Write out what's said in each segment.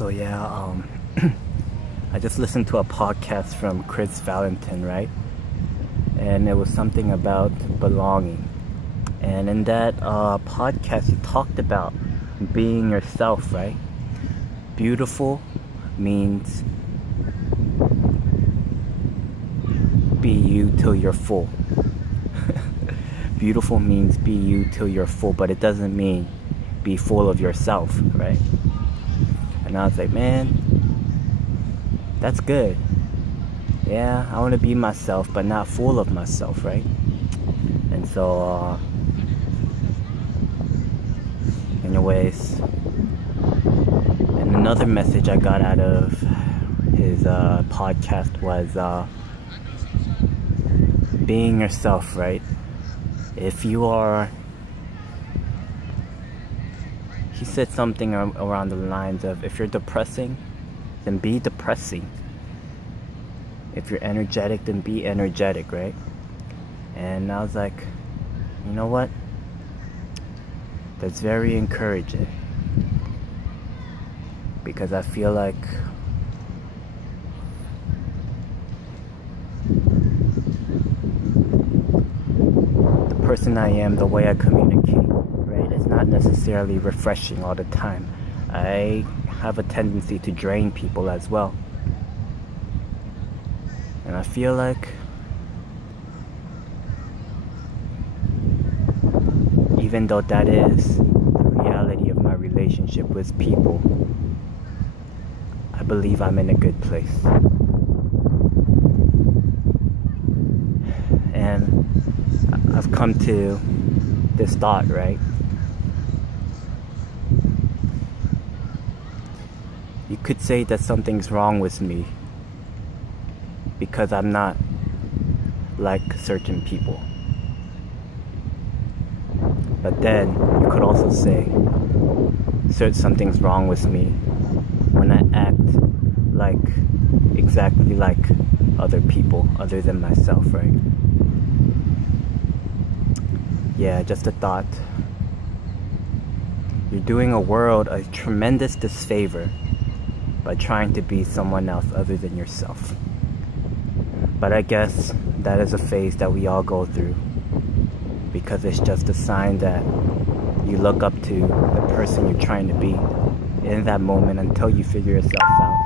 So yeah, I just listened to a podcast from Chris Valentin, right? And it was something about belonging. And in that podcast, he talked about being yourself, right? Beautiful means be you till you're full. Beautiful means be you till you're full, but it doesn't mean be full of yourself, right? And I was like, man, that's good. Yeah, I want to be myself, but not full of myself, right? And so, anyways, and another message I got out of his podcast was being yourself, right? If you are, he said something around the lines of, if you're depressing, then be depressing. If you're energetic, then be energetic, right? And I was like, you know what? That's very encouraging. Because I feel like the person I am, the way I communicate, right, is not necessarily refreshing all the time. I have a tendency to drain people as well. And I feel like even though that is the reality of my relationship with people, I believe I'm in a good place. And I've come to this thought, right? You could say that something's wrong with me because I'm not like certain people. But then you could also say something's wrong with me when I act exactly like other people other than myself, right? Yeah, just a thought. You're doing a world a tremendous disfavor by trying to be someone else other than yourself. But I guess that is a phase that we all go through, because it's just a sign that you look up to the person you're trying to be in that moment until you figure yourself out,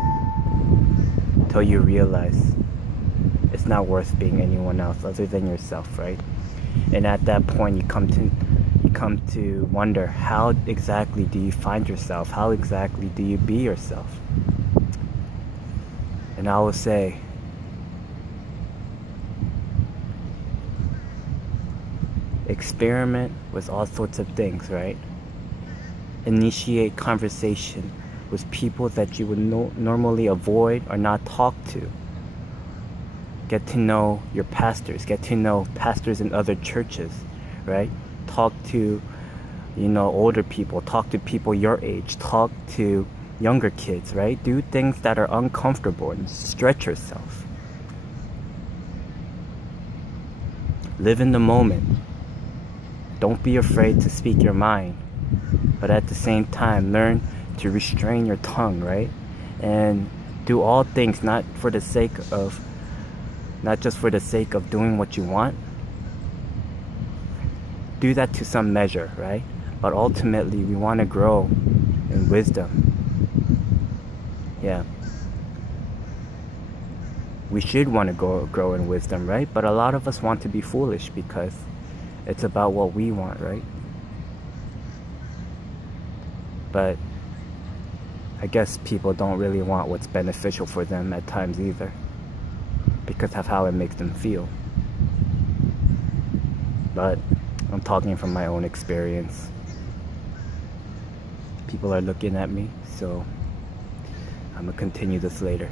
until you realize it's not worth being anyone else other than yourself, right? And at that point, you come to wonder, how exactly do you find yourself? How exactly do you be yourself? And I will say, experiment with all sorts of things, right? Initiate conversation with people that you would normally avoid or not talk to. Get to know your pastors. Get to know pastors in other churches, right? Talk to, older people. Talk to people your age. Talk to younger kids, right? Do things that are uncomfortable and stretch yourself. Live in the moment. Don't be afraid to speak your mind, but at the same time, learn to restrain your tongue, right? And do all things not just for the sake of doing what you want. Do that to some measure, right? But ultimately, we want to grow in wisdom. Yeah. We should want to grow in wisdom, right? But a lot of us want to be foolish because it's about what we want, right? But I guess people don't really want what's beneficial for them at times either, because of how it makes them feel. But I'm talking from my own experience. People are looking at me, so I'm gonna continue this later.